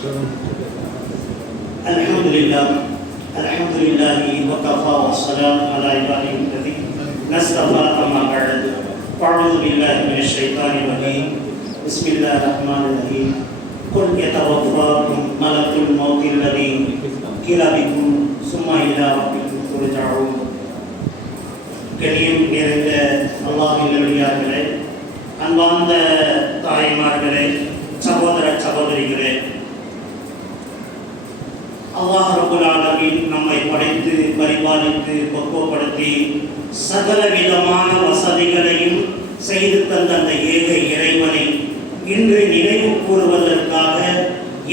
الحمد لله وكفى والسلام على عباده الذين اصطفى أما بعد أعوذ بالله من الشيطان الرجيم بسم الله الرحمن الرحيم قل يتوفاكم ملك الموت الذي وكل بكم ثم إلى ربكم ترجعون. கண்ணியம் நிறைந்த அல்லாஹ்வின் நல்லடியார்களே, அன்பார்ந்த தாய்மார்களே, சகோதர சகோதரிகளே, அல்லாஹ் ரப்பல் ஆலமீன் நம்மை படைத்து பரிபாலித்து பக்குவப்படுத்தி சகல விதமான வசதிகளையும் செய்து தந்த அந்த ஏக இறைவனை இன்று நினைவு கூறுவதற்காக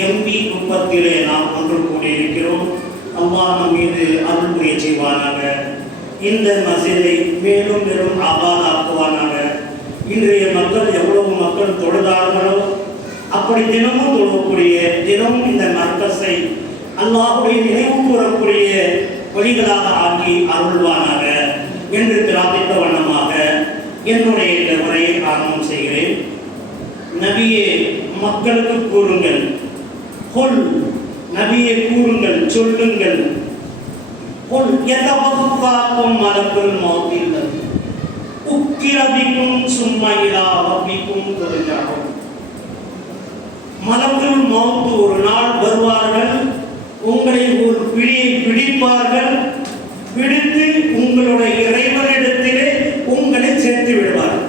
எம்பி குப்பத்திலே நாம் ஒன்று கூடியிருக்கிறோம். அல்லாஹ் நம் மீது அருள் புரிய செய்வானாக. இந்த மஸ்ஜிதை மேலும் மேலும் ஆபாதாக்குவானாக. இன்றைய மக்கள் எவ்வளவு மக்கள் தொழுதார்களோ அப்படி தினமும் தொழக்கூடிய தினமும் இந்த மர்கஸை அல்லாஹ்வுடைய நினைவு கூறக்கூடிய வழிகளாக ஆக்கி அருள்வானாக என்று பிரார்த்தித்த வண்ணமாக என்னுடைய இந்த உரையை ஆரம்பம் செய்கிறேன். நபியே, மக்களுக்கு கூறுங்கள், கொல் நபியை கூறுங்கள், சொல்லுங்கள், கொல் யதவஃபாக்கும் மலக்குல் மௌத்தில் உக்கிர பிக்கும் சும்ம இலா ரப்பிக்கும் துர்ஜஊன். மலக்குல் மௌத் ஒரு நாள் வருவார்கள், உங்களை ஒரு பிடியை பிடிப்பார்கள், பிடித்து உங்களுடைய இறைவனிடத்திலே உங்களை சேர்த்து விடுவார்கள்.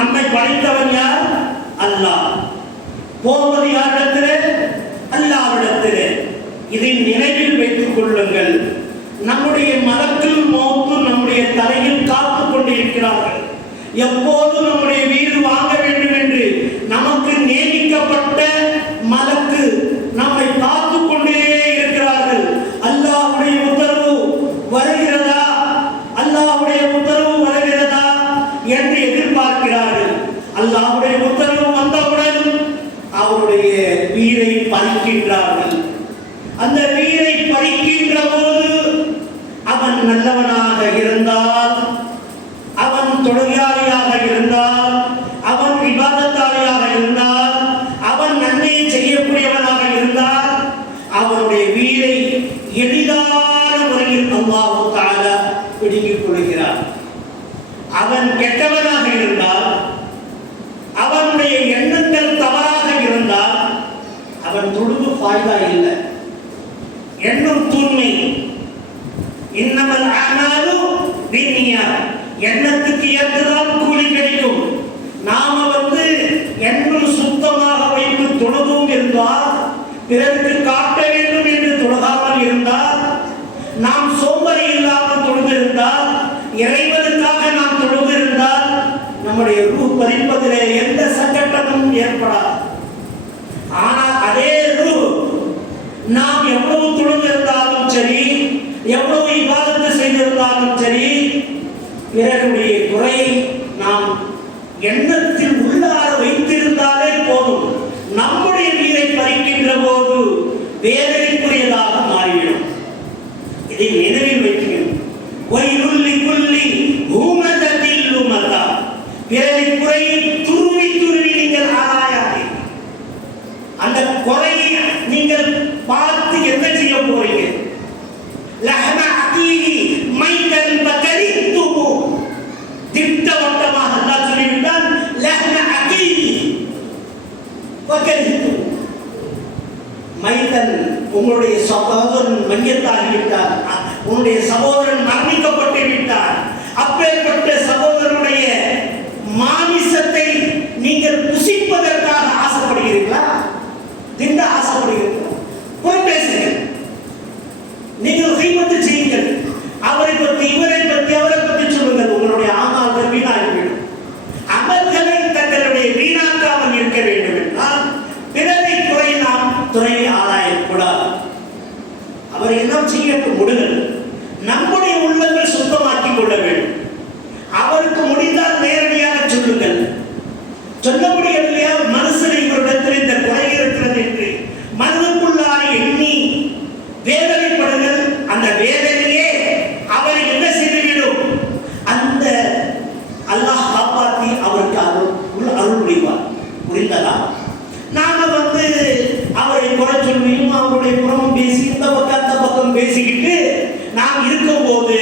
நம்மை படைத்தவன் யார்? அல்லாஹ். போவது யாரிடத்திலே? அல்லாஹ்விடத்திலே. இதை நினைவில் வைத்துக் கொள்ளுங்கள். நம்முடைய மலக்குல் மௌத் நம்முடைய தலையில் காத்துக் கொண்டிருக்கிறார்கள். எப்போது நம்முடைய வீடு வாங்க வேண்டும் என்று நமக்கு நியமிக்கப்பட்ட மலக்கு நம்மை காத்து கொண்டே இருக்கிறார்கள். அல்லாஹ்வுடைய உத்தரவு வருகிறதா, அல்லாஹ்வுடைய உத்தரவு வருகிறதா என்று எதிர்பார்க்கிறார்கள். அல்லாஹ்வுடைய உத்தரவு வந்தவுடன் அவருடைய வீரை பறிக்கின்றார்கள். அந்த வீரை பறிக்கின்ற போது அவன் நல்லவனாக இருந்தால், அவன் தொழுகையாளியாக இருந்தால், அவன் இபாதத்தாளியாக இருந்தால், அவன் நன்மையை செய்யக்கூடியவனாக இருந்தால் அவனுடைய வீரை எளிதான முறையில் அல்லாஹ் தஆலா பிடுங்கிக் கொள்கிறார். அவன் கெட்டவனாக இருந்தால், அவனுடைய எண்ணங்கள் தவறாக இருந்தால் அவன் தொழுது ஃபாய்தா இல்லை. எண்ணம் தூய்மை. இன்னமல் அஅமாலு பின்னியாத். எண்ணத்துக்கு ஏற்றதால் கூலி கிடைக்கும். நாம எண்ணம் சுத்தமாக வைத்து தொழுதும் இருந்தால், பிறருக்கு காட்ட வேண்டும் என்று தொழுகாமல் இருந்தால், நாம் சோம்பரை இல்லாமல் தொழுதிருந்தால், இறைவனுக்காக நாம் தொழுதிருந்தால் நம்முடைய ரூஹ் பறிப்பதிலே எந்த சங்கடமும் ஏற்படாது. ஆனால் அதே ரூஹ் நாம் எவ்வளவு தொழுதிருந்தாலும் சரி, எவ்வளவு இபாதத்து செய்திருந்தாலும் சரி, பிறருடைய குறையை நாம் எண்ணத்தில் உள்ளார வைத்திருந்தாலே போதும். நம்முடைய வீரை பறிக்கின்ற போது வேதனைக்குரியதாக மாறிவிடும். இதை நினைவில் வைக்கிறேன். வயலுல்லி குல்லி ஹூமதத்தில் லுமதா. பிறரை குறையை துருவி துருவி நீங்கள் ஆராயாதீர்கள். அந்த குறையை நீங்கள் பார்த்து என்ன செய்ய போறீங்க? லஹம அகீஹி மைதன் பகரித்துஹு. திட்டவட்டமாக அல்லாஹ் சொல்லிவிட்டான், லஹம அகீஹி பகரித்துஹு. மைதன், உங்களுடைய சகோதரன் மையத்தாகிவிட்டார், உங்களுடைய சகோதரன் மரணிக்கப்பட்டு விட்டார். அப்பேற்பட்ட சகோதரனுடைய மாமிசத்தை நீங்கள் புசிப்பதற்காக ஆசைப்படுகிறீர்களா? திண்ட ஆசைப்படுகிறீர்களா? போய் பேசுங்கள். நீங்கள் கைப்பற்றி செய்யுங்கள். அவரை பற்றி, இவரை பற்றி, அவரை பற்றி சொல்லுங்கள். உங்களுடைய ஆமால்கள் வீணாகிவிடும். அமல்களை தங்களுடைய வீணாக்காமல் இருக்க வேண்டும் என்றால் பிறரை குறை நாம் துறையை ஆராயக்கூடாது. அவர் என்ன செய்யட்டும், முடுங்கள். நம்முடைய உள்ளங்கள் சுத்தமாக்கிக் கொள்ள வேண்டும். அவருக்கு முடிந்தால் நேரடியாக சொல்லுங்கள். சொல்ல முடியவில்லையா? மனசில் இவரிடத்தில் இந்த குறை இருக்கிறது என்று மனதுக்குள்ளார எண்ணி வேதனைப்படுங்கள். அந்த வேதனையே அவரை என்ன செய்துவிடும்? அந்த அல்லாஹ் காப்பாற்றி அவருக்கு அருள் புரிவார். புரிந்ததா? போது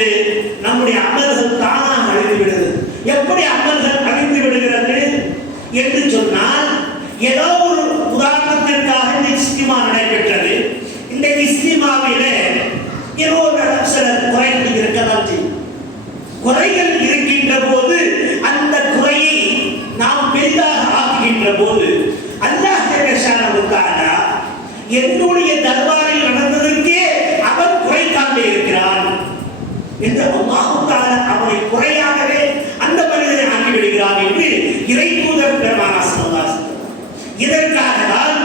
நம்முடைய அமல்கள் தானாக அழிந்து விடுது. எப்படி அமல்கள் அழிந்து விடுகிறது என்று சொன்னால், ஏதோ ஒரு உதாரணத்திற்காக இந்த இஸ்திமா நடைபெற்றது. இந்த இஸ்திமாவிலே ஏதோ சில குறைகள் இருக்கதான் செய்யும். குறைகள் இருக்கின்ற போது அந்த குறையை நாம் பெரிதாக ஆக்குகின்ற போது அல்லாஹ் என்னுடைய தர்பாரில் நடந்ததற்கே அவன் குறை காண்பே இருக்கிறான் என்று அல்லாஹ் தஆலா அவனை குறையாகவே அந்த மனிதனை ஆக்கிவிடுகிறான் என்று இறைத்தூதர் பெருமானார் ஸல்லல்லாஹு அலைஹி வஸல்லம். இதற்காக தான்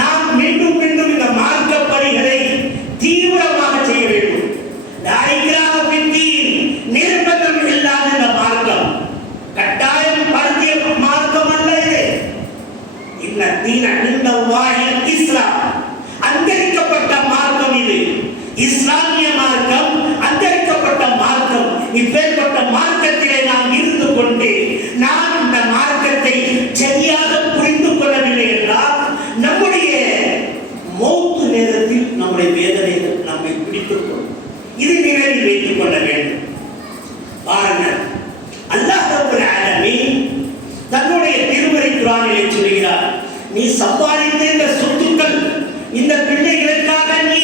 நாம் மீண்டும் மீண்டும் இந்த மார்க்க பணிகளை தீவிரமாக செய்ய வேண்டும். லா இக்ராஹ ஃபித்தீன், நிர்பந்தம் இல்லாத இந்த மார்க்கம், கட்டாயம் படுத்திய மார்க்கம் அல்ல இது. இன்ன தீன இன்தல்லாஹில் இஸ்லாம், அங்கீகரிக்கப்பட்ட மார்க்கம் இது. இஸ்லாமிய மார்க்கம், அங்கீகரிக்கப்பட்ட மார்க்கம். இப்பேற்பட்ட மார்க்கத்திலே நாம் இருந்து கொண்டு நாம் இந்த மார்க்கத்தை சரியாக புரிந்து கொள்ளவில்லை என்றால் நம்முடைய மௌத்து நேரத்தில் நம்முடைய வேதனைகள் நம்மை பிடித்துக் கொள்ளும். இது நினைவில் வைத்துக் கொள்ள வேண்டும். பாருங்கள், அல்லாஹ் ரப்பல் ஆலமீன் தன்னுடைய திருமறை குர்ஆனிலே சொல்கிறார், நீ சம்பாதித்த இந்த சொத்துக்கள், இந்த பிள்ளைகளுக்காக நீ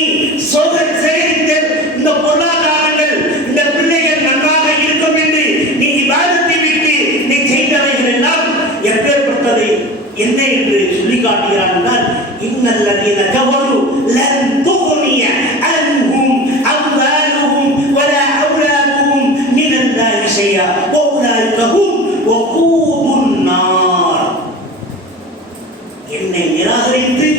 சேகரித்த இந்த பொருளாதாரங்கள், இந்த பிள்ளைகள் நன்றாக இருக்கும் என்று நீ இபாதத்தை விட்டு நீ செய்தவைகள் எல்லாம் எப்பேற்பட்டது என்ன என்று சொல்லி காட்டுகிறார் என்றால், இன்னல்லதீன கஃபரு லன் துக்னிய அன்ஹும் அம்வாலுஹும் வலா அவுலாதுஹும் மினல்லாஹி ஷைஆ வ உலாயிக ஹும் வகூதுன் நார். என்னை நிராகரித்து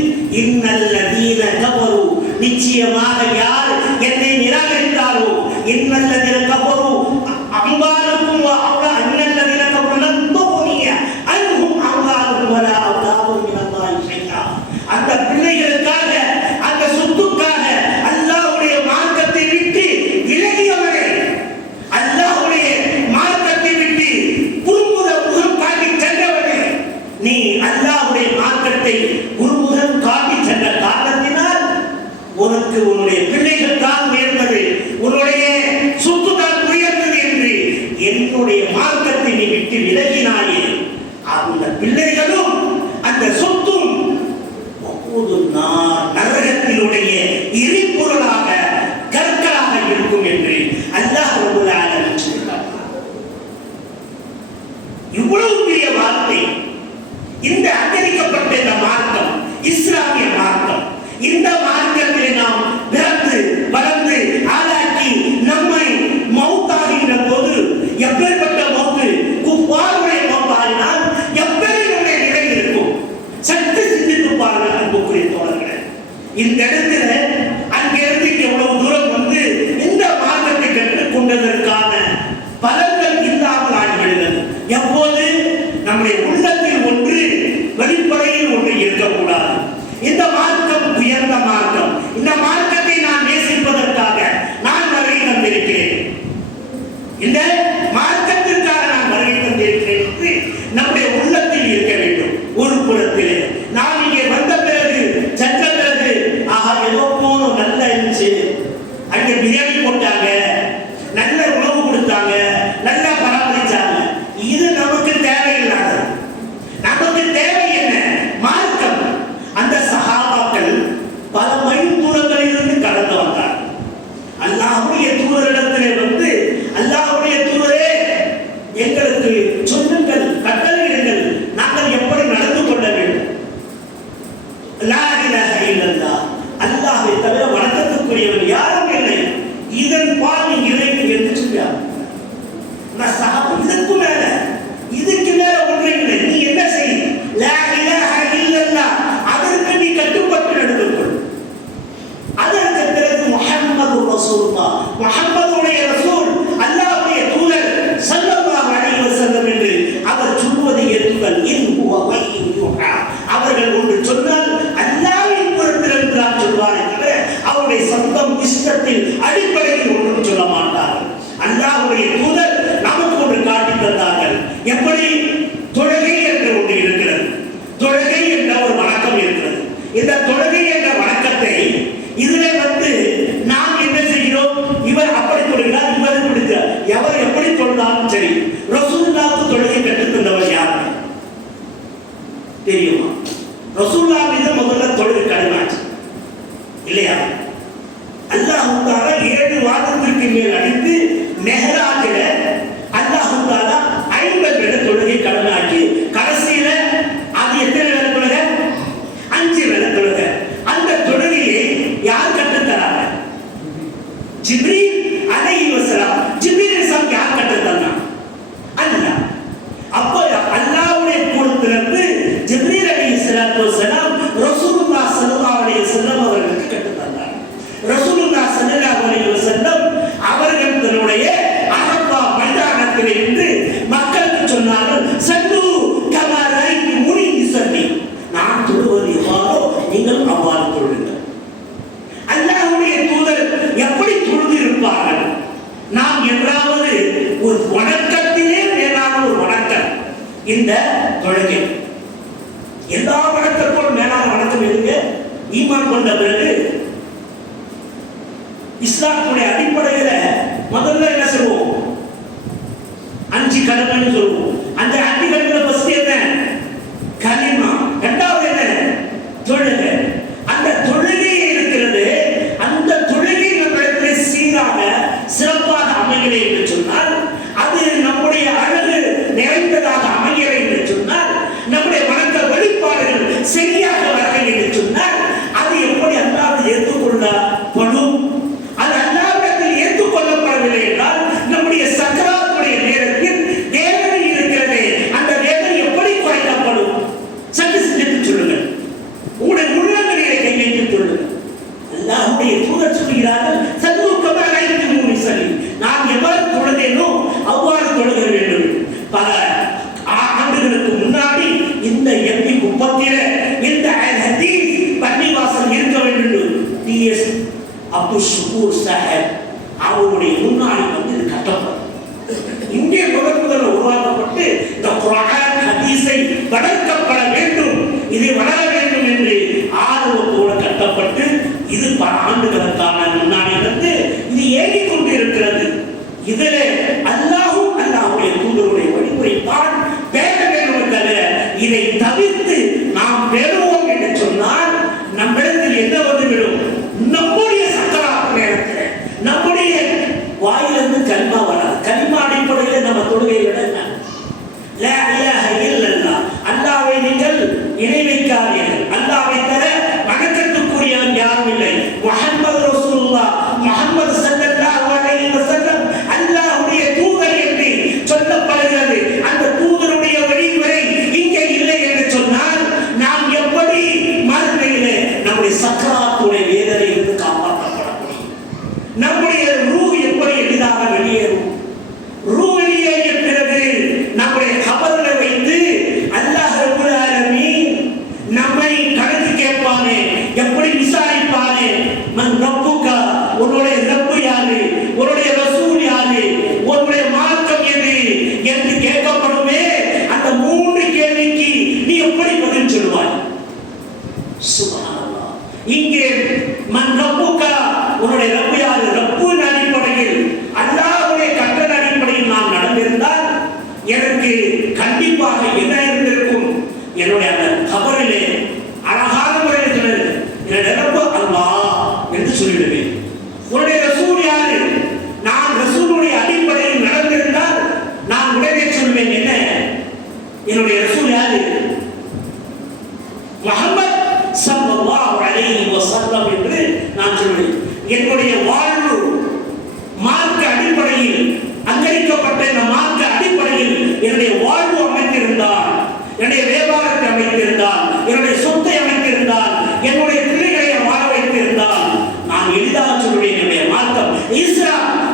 இன்னல்லதீன கஃபரு, நிச்சயமாக யார் என்னை நிராகரித்தாரோ, இன்னல்லதீன கஃபரு அம்வாலுஹும் வ இன்னல்லதீன கஃபரு லன் துக்னிய அன்ஹும் அம்வாலுஹும் வலா அவுலாதுஹும் மினல்லாஹி ஷைஆ, அந்த பிள்ளைகளுக்காக, அந்த சொத்துக்காக அல்லாஹ்வுடைய மார்க்கத்தை விட்டு விலகியவரே, அல்லாஹ்வுடைய மார்க்கத்தை விட்டு குறுமுகம் காட்டி சென்றவரே, நீ அல்லாஹ்வுடைய மார்க்கத்தை குறுமுகம் காட்டி சென்ற காரணத்தினால் உனக்கு உன்னுடைய பிள்ளைகள் தான் உயர்ந்தது, உன்னுடைய சொத்து தான் உயர்ந்தது என்று என்னுடைய மார்க்கத்தை நீ விட்டு விலகினாயே, அந்த பிள்ளைகளும் அந்த சொத்தும் நரகத்தினுடைய எரிபொருளாக, கற்களாக இருக்கும் என்று அல்லாஹ் ரப்பல் ஆலமீன் சொல்கிறார். இவ்வளவு பெரிய வார்த்தை. இந்த அங்கீகரிக்கப்பட்ட இந்த மார்க்கம் இஸ்லாமிய மார்க்கம். இந்த மார்க்கத்திலே நாம் பிறந்து வளர்ந்து ஆளாக்கி நம்மை மௌத்தாகின்ற போது எப்பேற்பட்ட மௌத்து, குஃபாருடைய மௌத்தாகினால் எப்பேற்பட்ட நிலை இருக்கும் சற்று சிந்தித்து பாருங்கள் அன்புக்குரிய தோழர்களே. இந்த இடத்துல அங்கிருந்து எவ்வளவு தூரம் வந்து இந்த மார்க்கத்தை கற்றுக் கொண்டதற்கான பலன்கள் இல்லாமல் ஆகிவிடுகிறது. எப்போது நம்முடைய உள்ளத்தில் ஒன்று, வெளிப்படையில் ஒன்று இருக்கக்கூடாது. இந்த மார்க்கம் உயர்ந்த மார்க்கம். இந்த மார்க்கத்தை நான் நேசிப்பதற்காக நான் வருகை தந்திருக்கிறேன், இந்த மார்க்கத்திற்காக நான் வருகை தந்திருக்கிறேன் என்று நம்முடைய உள்ளத்தில் இருக்க வேண்டும். ஒரு புறத்திலே நான் இங்கே வந்த பிறகு, சென்ற பிறகு, ஆஹா ஏதோ போனோம், நல்லா இருந்துச்சு, அங்கே பிரியாணி போட்டாங்க, நல்ல உணவு கொடுத்தாங்க, இந்த தொழுகை. எல்லா வணக்கத்தோடு மேலான வணக்கம் எதுங்க? ஈமான் கொண்ட பிறகு இஸ்லாமுடைய அடிப்படையில முதல்ல என்ன சொல்லுவோம்? 5 கடமைன்னு சொல்லுவோம். அந்த 5 கடமையில ஃபர்ஸ்ட் என்ன? கலிமா. இரண்டாவது என்ன? தொழுகை. அந்த தொழுகை இருக்கிறது, அந்த தொழுகை நம்மிடத்தில் சீராக சிறப்பாக அமையலை என்று சொன்னால், அது நம்முடைய அழகு நிறைந்ததாக அமையலை என்று சொன்னால், நம்முடைய வணக்க வழிபாடுகள் சரியாக வரலை என்று சொன்னால், அது எப்படி அல்லாஹ் ஏற்றுக்கொள்ளப்படும்? அது அல்லாஹ்விடத்தில் ஏற்றுக்கொள்ளப்படவில்லை என்றால், நம்முடைய சக்கராத்துடைய நேரத்தில் வேதனை இருக்கிறது, அந்த வேதனை எப்படி குறைக்கப்படும்? சற்று சிந்தித்து சொல்லுங்கள். உங்களுடைய உள்ளங்களிலே கை வைத்து சொல்லுங்கள். அல்லாஹ்வுடைய தூதர் சொல்கிறார்கள், சல்லு கமா ரஅய்துமூனி ஸல்லி, நான் எவ்வாறு தொழுதேனோ அவ்வாறு தொழுக வேண்டும். பல ஆண்டுகளுக்கு முன்னாடி இந்த எம்பி குப்பத்தில இந்த ஹதீஸ் பள்ளிவாசல் இருக்க வேண்டும். டிஎஸ் அப்துல் ஷுக்கூர் சாஹிப் அவருடைய முன்னாடி வந்து இது கட்டப்படும். இங்கே முதல்ல உருவாக்கப்பட்டு இந்த குர்ஆன் ஹதீஸை வளர்க்கப்பட வேண்டும், இதை வளர வேண்டும் என்று ஆர்வத்தோடு கட்டப்பட்டு இது பல ஆண்டுகளுக்கான முன்னாடி வந்து இது ஏறிக்கொண்டு இருக்கிறது. இதில் அல்லாஹும் அல்லாஹ்வுடைய தூதருடைய வழிமுறை தான் பேச வேண்டும் தவிர இதை தவிர்த்து நாம் பெறுவோம் என்று சொன்னால் நம்மிடத்தில் என்ன வந்துவிடும்? நம்முடைய சக்கராத்து நேரத்தில் நம்முடைய வாயிலிருந்து கலிமா வராது. கலிமா அடிப்படையில் நம்ம தொழுகை விட லா இலாஹ இல்லல்லாஹ், அல்லாஹ்வை நீங்கள் இணை வைக்காதீர்கள், அல்லாஹ்வை தவிர வணக்கத்துக்குரியவன் யாரும் இல்லை, முஹம்மது ரசூலுல்லாஹ், முஹம்மது ஸல்லல்லாஹு அலைஹி வஸல்லம் அல்லாஹ்வுடைய தூதர் என்று சொல்லப்படுகிறது. அந்த தூதருடைய வழிமுறை இங்கே இல்லை என்று சொன்னால் நாம் எப்படி மறுமையிலே நம்முடைய சக்கராத்துடைய வேதனையிலிருந்து காப்பாற்றப்பட முடியும்? நம்முடைய ரூஹ் எப்படி எளிதாக வெளியேறும்? ரூஹ் வெளியேறிய பிறகு நம்முடைய கபர்ல வைத்து அல்லாஹ் ரப்பல் ஆலமீன் நம்மை கணக்கு கேட்பானே, எப்படி விசாரிப்பானே? மன் ரப்புகா, உன்னுடைய ரப்பு யாரு, உன்னுடைய ரசூல் யாரு, உன்னுடைய மார்க்கம் எது என்று கேட்கப்படுமே. அந்த 3 கேள்விக்கு நீ எப்படி பதில் சொல்வாய்? சுப்ஹானல்லாஹ். இங்கே மன் ரப்புகா, உன்னுடைய ரப்பு யாரு, ரப்பின் அடிப்படையில் அல்லாஹ்வுடைய கட்டளை அடிப்படையில் நான் நடந்திருந்தால் எனக்கு கண்டிப்பாக என்ன இருந்திருக்கும்? என்னுடைய அந்த கபரிலே அழகான முறையில் சொன்னது, என்னுடைய ரப்பு அல்லாஹ் என்று சொல்லிடுவேன். உன்னுடைய ரசூல் யாரு? நான் ரசூலுடைய அடிப்படையில் நடந்திருந்தால் நான் உடனே சொல்வேன், என்ன என்னுடைய ரசூல் யாரு? முஹம்மது ஸல்லல்லாஹு அலைஹி வஸல்லம் என்று நான் சொல்வேன். என்னுடைய வாழ்வு மார்க்க அடிப்படையில் அங்கீகரிக்கப்பட்ட இந்த மார்க்க அடிப்படையில் என்னுடைய வாழ்வு அமைந்திருந்தால், என்னுடைய வியாபாரத்தை அமைத்திருந்தால், என்னுடைய சொத்தை அமைத்திருந்தால், என்னுடைய பிள்ளைகளை வாழ வைத்திருந்தால் நான் எளிதாக சொல்வேன், என்னுடைய மார்க்கம்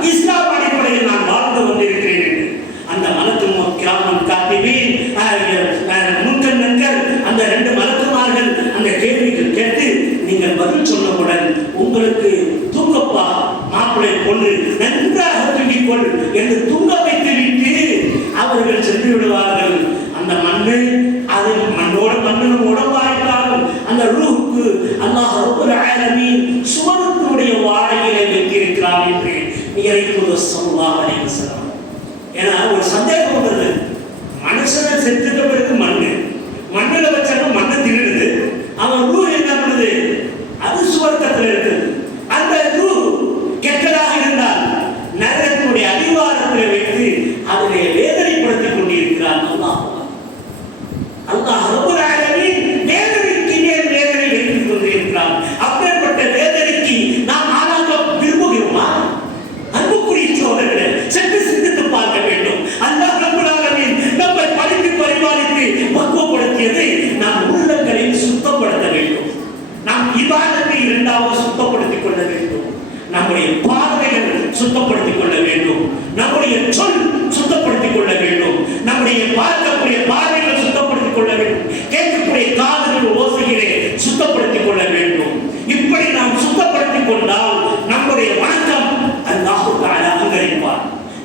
இஸ்லாம் அடிப்படையில் நான் வாழ்ந்து கொண்டிருக்கிறேன் என்று. அந்த மலக்குள் கிராமம் காத்திபீன் முன்கண்ணர்கள் அந்த 2 மலக்குமார்கள் அந்த கேள்விகள் கேட்டு நீங்கள் பதில் சொன்னவுடன் உங்களுக்கு தூங்கப்பா மாப்பிளை கொண்டு நன்றாக தூங்கிக்கொள் என்று தூங்க வைத்து விட்டு அவர்கள் சென்று விடுவார்கள். அந்த மண்ணு அது மண்ணோட மண்ணின் உடம்பாயிட்டாலும் அந்த ரூஹுக்கு அல்லாஹ் ரப்பல் ஆலமீன் சுவனத்துடைய வாழையிலே வைத்திருக்கிறான் என்று இறைத்தூதர் ஸல்லல்லாஹு அலைஹி வஸல்லம். ஏன்னா ஒரு சந்தேகம் வந்தது, மனுஷனை செத்துட்ட பிறகு மண்ணில் வச்சாங்க மண்ணை தின்னுடுது, அவன் ரூஹ் என்ன பண்ணுது? அது சுவர்க்கத்தில் இருக்குது. அந்த ரூஹ் கெட்டதாக இருந்தால் நரகத்தினுடைய அடிவாரத்தில் வைத்து அதிலே வேதனைப்படுத்திக் கொண்டிருக்கிறான் அல்லாஹ். அல்லாஹ் ரப்பல் ஆலமீன் வேதனைக்கு மேல் வேதனை வைத்துக் கொண்டிருக்கிறான். அப்பேற்பட்ட வேதனைக்கு நாம் ஆளாக விரும்புகிறோமா? அன்புக்குரிய சகோதரர்களே, சற்று சிந்தித்து பார்க்க வேண்டும். அல்லாஹ் ரப்பல் ஆலமீன் நம்மை படித்து பரிபாலித்து பக்குவப்படுத்தியதை நாம் உள்ளங்களை சுத்தப்படுத்த வேண்டும். நாம் இபாதத்தை இரண்டாவது சுத்தப்படுத்திக் கொள்ள வேண்டும். நம்முடைய பார்வைகள் சுத்தப்படுத்திக் கொள்ள வேண்டும். நம்முடைய சொல் சுத்தப்படுத்திக் கொள்ள வேண்டும். நம்முடைய பார்க்கக்கூடிய பார்வைகள் சுத்தப்படுத்திக் கொள்ள வேண்டும். கேட்கக்கூடிய காதுகள் ஓசைகளை சுத்தப்படுத்திக் கொள்ள வேண்டும். இப்படி நாம் சுத்தப்படுத்திக் கொண்டால் நம்முடைய வணக்கம் அல்லாஹ் தஆலா அங்கீகரிப்பார்.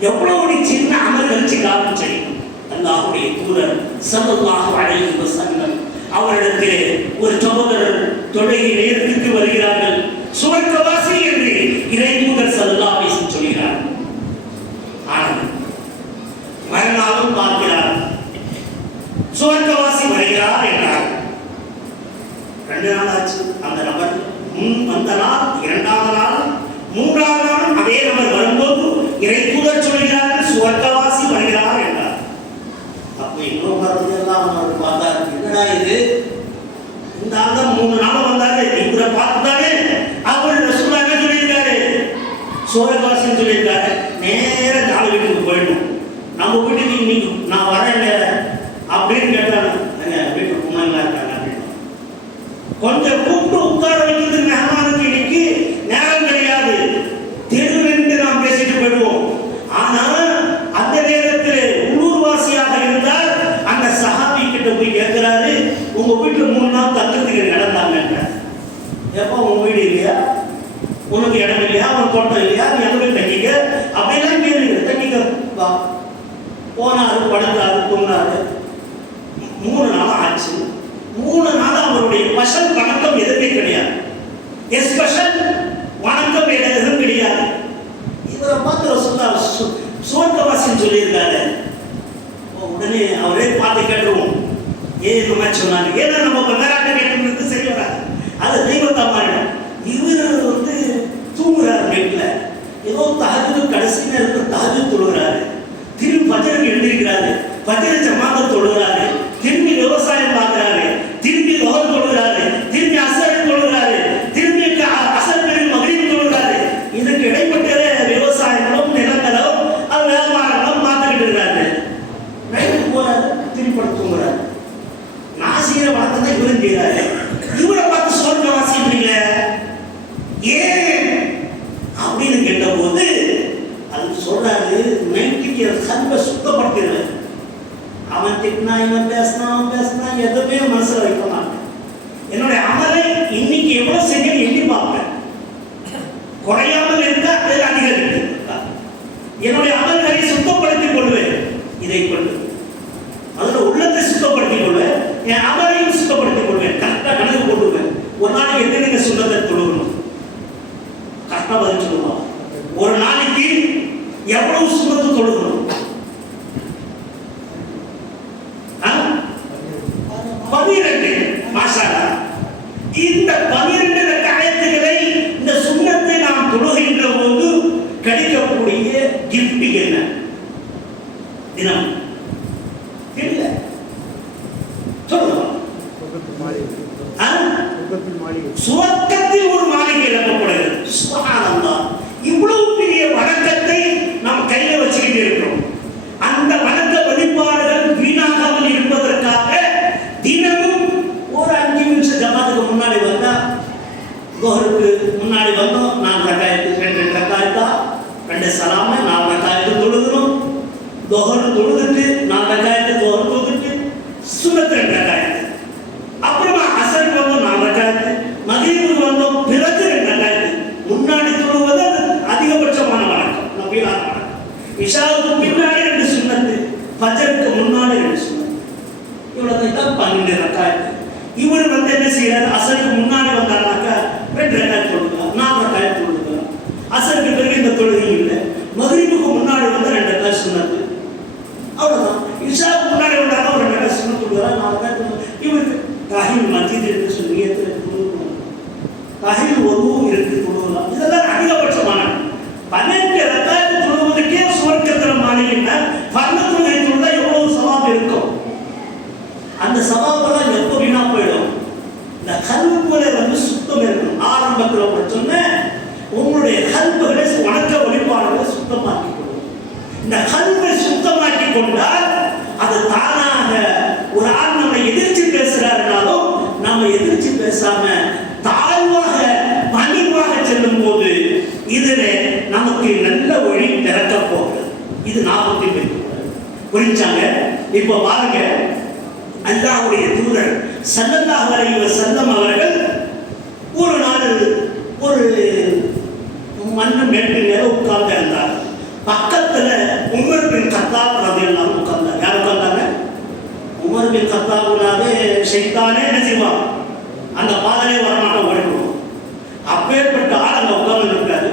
எவ்வளவு சின்ன அமல் வச்சு காரணம் செய்யும் அல்லாஹ்வுடைய தூதர் ஸல்லல்லாஹு அலைஹி வஸல்லம் அவரிடத்திலே ஒரு சகோதரர் தொழுகை நேரத்துக்கு வருகிறார்கள். சுவர்க்கவாசி என்று இறை தூதர் ஸல்லல்லாஹு அலைஹி வஸல்லம் சொல்கிறார். ஆனால் மறுநாளும் பார்க்கிறார், சுவர்க்கவாசி வருகிறார் என்றார். 2 நாள் ஆச்சு. அந்த நபர் வந்த நாள், 2வது நாள், 3வது நாள் அதே நபர் வரும்போது இறை தூதர் சொல்கிறார்கள் சுவர்க்கவாசி வருகிறார் என்றார். அப்போ இன்னும் மறுபடியெல்லாம் அவர் பார்த்தார், என்னடா இது, இந்த ஆள் தான் 3 நாள் வந்தாரு, இவரை பார்த்துதானே அவர் ரசூலுல்லாஹ் சொல்லியிருக்காரு சுவர்க்கவாசின்னு சொல்லியிருக்காரு. நேர நாலு வீட்டுக்கு போயிடணும். நம்ம வீட்டுக்கு இன்னைக்கு நான் வரேங்க அப்படின்னு கேட்டாங்க. வீட்டுக்கு குமாரிலாம் இருக்காங்க அப்படின்னு கொஞ்சம் கூப்பிட்டு உட்கார வைக்கிறது மெஹமானுக்கு இன்னைக்கு நேரம் கிடையாது. தெருவென்று நாம் பேசிட்டு போயிடுவோம். ஆனால் அந்த நேரத்தில் உள்ளூர்வாசியாக இருந்தால் அந்த சஹாபி கிட்ட போய் கேட்கிறாரு, உங்க வீட்டுல 3 நாள் தக்கிறதுக்கு நடந்தாங்க. எப்போ உங்க வீடு இல்லையா, உனக்கு இடம் இல்லையா, உனக்கு தோட்டம் இல்லையா, நீ எங்க போய் தங்கிக்க அப்படிலாம் கேளுங்க. தங்கிக்க போனாரு, படுத்தாரு, தூங்கினாரு. 3 நாள் ஆச்சு. 3 நாள் அவருடைய ஸ்பெஷல் வணக்கம் எதுவுமே கிடையாது. ஸ்பெஷல் வணக்கம் எதுவும் கிடையாது. இவரை பார்த்து ரசூலுல்லாஹ் சுவர்க்கவாசின்னு சொல்லியிருக்காரு. உடனே அவரே பார்த்து கேட்டுருவோம், ஏன் இந்த மாதிரி சொன்னாங்க. ஏன்னா நம்ம வெங்கராட்ட கேட்டு சரி வராது, அது தெய்வத்தா மாறிடும். இவர் தூங்குறாரு வீட்டில், ஏதோ தஹஜ்ஜுத் கடைசி நேரத்தில் தஹஜ்ஜுத் தொழுகிறாரு. திரும்பி ஃபஜ்ருக்கு எழுந்திருக்கிறாரு, ஃபஜ்ர் ஜமாஅத் தொழுகிறாரு, திரும்பி விவசாயம் பார்க்கிறாரு, திரும்பி லுஹர் தொழுகிறாரு, திரும்பி அஸ்ர் தொழுகிறாரு, திரும்பி அஸ்ர் பிறகு மக்ரிப் தொழுகிறாரு. இதுக்கு இடைப்பட்ட விவசாயங்களும் நிலங்களும் அது வியாபாரங்களும் பார்த்துக்கிட்டு இருக்கிறாரு. நைட்டுக்கு போறாரு, திரும்பி படுத்து தூங்குறாரு. நான் செய்யற வழக்கம் தான் இவரும் செய்யறாரு. இவரை பார்த்து சுவர்க்கவாசி இல்லைங்களே ஏன் அப்படின்னு கேட்ட போது அது சொல்றாரு, நைட்டுக்கு கல்வை சுத்தப்படுத்திடுறேன். அவன் திட்டினா, இவன் பேசினா எதுவுமே மனசுல வைக்க மாட்டேன். என்னுடைய அமலை இன்னைக்கு எவ்வளவு செஞ்சு எண்ணி பார்ப்பேன். குறையாமல் இருக்கா அதில் அதிகரித்து என்னுடைய அமல்களை சுத்தப்படுத்திக் கொள்வேன். இதை கொண்டு அதுல உள்ளத்தை சுத்தப்படுத்திக் கொள்வேன், என் அமலையும் சுத்தப்படுத்திக் கொள்வேன். கரெக்டா கணக்கு போட்டுவேன். ஒரு நாளைக்கு எத்தனை சுண்ணத்தை தொழுகணும் கரெக்டா பதில் சொல்லுவான். ஒரு நாளைக்கு எவ்வளவு சுண்ணத்து தொழுகணும்? 12. மாஷாஅல்லாஹ். இந்த 12 ரக்காயத்துகளை இந்த சுன்னத்தை நாம் தொழுகின்ற போது கிடைக்கக்கூடிய கிஃப்ட் என்ன? தினம் இல்ல சொல்லுங்க. சுவர்க்கத்தில் ஒரு மாளிகை எழுப்பப்படுகிறது. சுப்ஹானல்லாஹ். இவ்வளவு பெரிய வணக்கத்தை நாம் கையில வச்சுக்கிட்டு இருக்கிறோம். அந்த வணக்க வழிபாடுகள் வீணாகாமல் இருப்பதற்காக தினமும் ஒரு 5 நிமிஷம் ஜமாத்துக்கு முன்னாடி வந்தா, லுஹருக்கு முன்னாடி வந்தோம், 4 ரக்காயத்து 2 ரக்காயத்தா 2 சலாம 4 ரக்காயத்து தொழுகணும். லுஹர் தொழுதுட்டு 4 ரக்காயத்து லுஹர் தொழுதுட்டு சுன்னத் 2 ரக்காயத்து. அப்புறமா அஸ்ருக்கு வந்தோம் 4 ரக்காயத்து, மக்ரிபுக்கு வந்தோம் பிறகு 2 ரக்காயத்து. முன்னாடி தொழுவது அதிகபட்சமான வணக்கம், நபியான வணக்கம். இஷாவுக்கு பின்னாடி 2 சுன்னத்து, ஃபஜ்ருக்கு முன்னாடி 2 சுன்னத்து. இவ்வளவு தான் 12 ரக்காயத்து. இவர் என்ன செய்யறாரு, அசருக்கு முன்னாடி வந்தாருனாக்கா 2 ரக்காயத்து தொழுகிறார், 4 ரக்காயத்து தொழுகிறார். அசருக்கு பிறகு இந்த தொழுகை இல்லை. மக்ரிபுக்கு முன்னாடி வந்தா 2 ரக்காயத்து சுன்னத்து, அவ்வளவுதான். இஷாவுக்கு முன்னாடி வந்தாங்க ஒரு 2 ரக்காயத்து சுன்னத்து தொழுகிறார், 4 ரக்காயத்து. இவருக்கு தஹீல் மஸ்ஜித் என்று சொல்லி தொழுகணும், தஹீல் ஒருவும் இருக்கு தொழுகலாம். இதெல்லாம் அதிகபட்சமான 12 ரக்காயத்து தொழுவதற்கே சுவர்க்கத்தில் மாளிகைன்னா ஃபர்து தொழுகை தொழுதா எவ்வளவு சவாப் இருக்கும். அந்த சவாபெல்லாம் எப்போ வீணா போயிடும்? இந்த கல்புகளை சுத்தம் இருக்கணும். ஆரம்பத்தில் சொன்ன உங்களுடைய கல்புகளை வணக்க வழிபாடுகளை சுத்தமாக்கி கொள்ளும். இந்த கல்வை சுத்தமாக்கி கொண்டால் அது தானாக ஒரு ஆள் நம்ம எதிர்த்து பேசுறாருனாலும் நம்ம எதிர்த்து பேசாம தாழ்வாக பணிவாக செல்லும் போது இதுல நமக்கு நல்ல வழி திறக்க போகிறது. இது ஞாபகத்தில் வைக்கக்கூடாது. புரிஞ்சாங்க? இப்ப பாருங்க, அல்லாஹ்வுடைய தூதர் ஸல்லல்லாஹு அலைஹி வஸல்லம் அவர்கள் ஒரு நாள் ஒரு மண்ணு மேட்டு மேல உட்கார்ந்து இருந்தார். பக்கத்துல உமர் பின் கத்தாப் ரலியல்லாஹு அன்ஹு உட்கார்ந்தார். யார் உட்கார்ந்தாங்க? உமர் பின் கத்தாபுனாவே ஷைத்தானே என்ன செய்வான், அந்த பாதலே வரமாட்டம் ஓடிடுவோம். அப்பேற்பட்ட ஆள் அங்க உட்கார்ந்து இருக்காரு,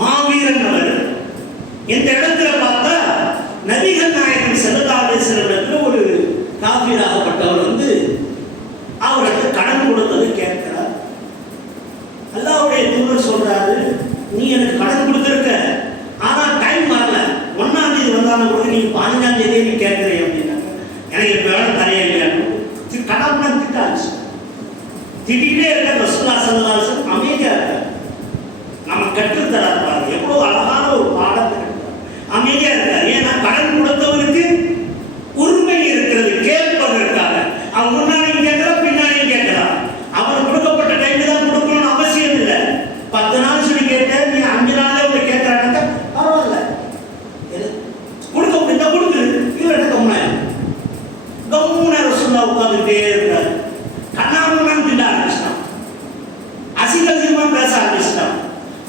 மாவீரன் அவர். இந்த இடத்துல பார்த்தா நபிகள் நாயகம் ஸல்லல்லாஹு அலைஹி வஸல்லம் ஒரு காஃபிராகப்பட்டவர் வந்து அவருக்கு கடன் கொடுத்தது கேட்கிறார். அல்லாஹ்வுடைய தூதர் சொல்றாரு, நீ எனக்கு கடன் கொடுத்திருக்க, ஆனா டைம் வரல, 1ஆம் தேதி வந்தாலும் கூட நீ 15ஆம் தேதியே நீ கேட்கிறீ அப்படின்னா, எனக்கு இப்ப வேலை தரையே இல்லையான்னு கடன் திட்டாச்சு. திட்டிகிட்டே இருக்க ரசூலுல்லாஹி ஸல்லல்லாஹு அலைஹி வஸல்லம் அமைதியா இருக்கார். நம்ம கற்றுத்தரார் பாருங்க, எவ்வளவு அழகான ஒரு பாடத்தை கற்றுத்தரார். அமைதியா இருக்கார். ஏன்னா கடன் கொடுத்தவருக்கு உரிமை இருக்கிறது கேட்பதற்காக. அவன் முன்னாடியும் கேட்கிறான், பின்னாடியும் கேட்கிறான். அவன் கொடுக்கப்பட்ட டைம் தான் கொடுக்கணும்னு அவசியம் இல்லை. 10 நாள் சொல்லி கேட்டேன், நீ 5 நாள்ல உங்களை கேட்கிறாங்க, பரவாயில்ல, கொடுக்க முடிந்தா கொடுக்குது, இல்லை கம்முன ரசூலுல்லாஹ் உட்கார்ந்துட்டே இருக்கிறார். கண்ணாமண்ணான்னு திட்ட ஆரம்பிச்சிட்டான், அசிங்கமா பேச ஆரம்பிச்சிட்டான்.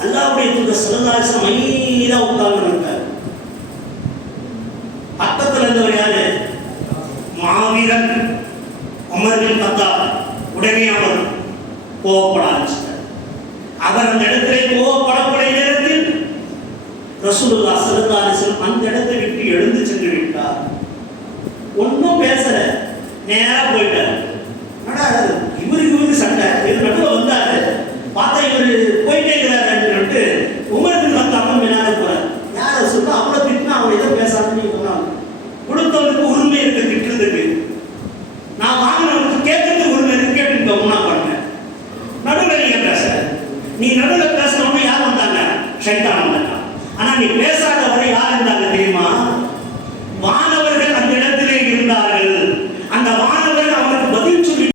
அல்லாஹ்வுடைய தூதர் ஸல்லல்லாஹு அலைஹி வஸல்லம் அமைதியா உட்கார்ந்து இருக்கார். பக்கத்துல இருந்தவர் யாரு? மாவீரன் உமர் பின் கத்தாப். உடனே அவர் கோபப்பட ஆரம்பிச்சிட்டார். அவர் அந்த இடத்திலே கோபப்படக்கூடிய நேரத்தில் ரசூலுல்லாஹ் ஸல்லல்லாஹு அலைஹி வஸல்லம் அந்த இடத்தை விட்டு எழுந்து சென்று விட்டார். ஒன்னும் பேசல, நேரா போயிட்டார். இவருக்கு சண்டை, இவர் நடுவில் வந்தாரு, பார்த்தா இவர் போயிட்டே இருக்கிறாரு. உமர் பின் கத்தாப் மேலாக போறார். யார சொன்னா அவ்வளவு திட்டினா அவன் எதை பேசாதுன்னு சொன்னாங்க. கொடுத்தவனுக்கு உரிமை இருக்கு திட்டுறதுக்கு, நான் வாங்கினவனுக்கு கேட்கறதுக்கு உரிமை இருக்கு, கேட்டு கவனா பண்ண. நடுவில் நீங்க பேச, நீ நடுவில் பேசினவங்க யார் வந்தாங்க? ஷைத்தான் வந்தாங்க. ஆனா நீ பேசாத வரை யார் இருந்தாங்க தெரியுமா?